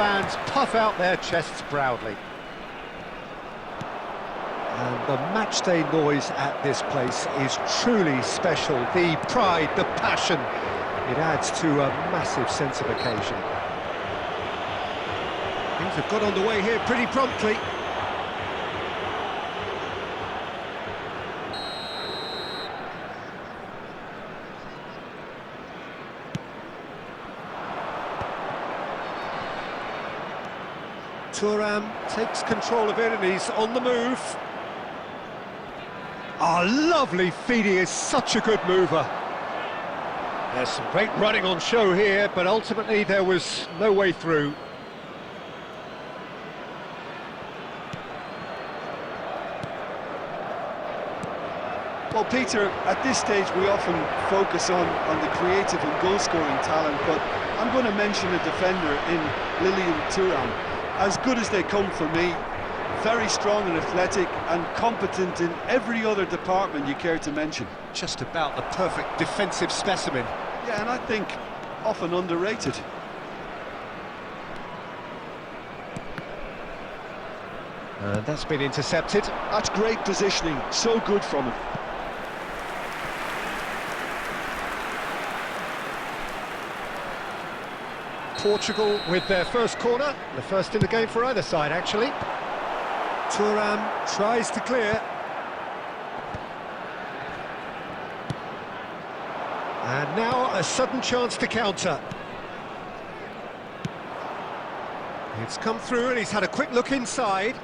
fans puff out their chests proudly. And the matchday noise at this place is truly special. The pride, the passion, it adds to a massive sense of occasion. Things have got underway here pretty promptly. Thuram takes control of it and he's on the move. Oh, lovely feed, he is such a good mover. There's some great running on show here, but ultimately there was no way through. Well, Peter, at this stage we often focus on the creative and goal-scoring talent, but I'm going to mention a defender in Lilian Thuram. As good as they come for me, very strong and athletic and competent in every other department you care to mention. Just about the perfect defensive specimen. Yeah, and I think often underrated. That's been intercepted. That's great positioning, so good from him. Portugal with their first corner, the first in the game for either side actually. Thuram tries to clear. And now a sudden chance to counter. It's come through and he's had a quick look inside.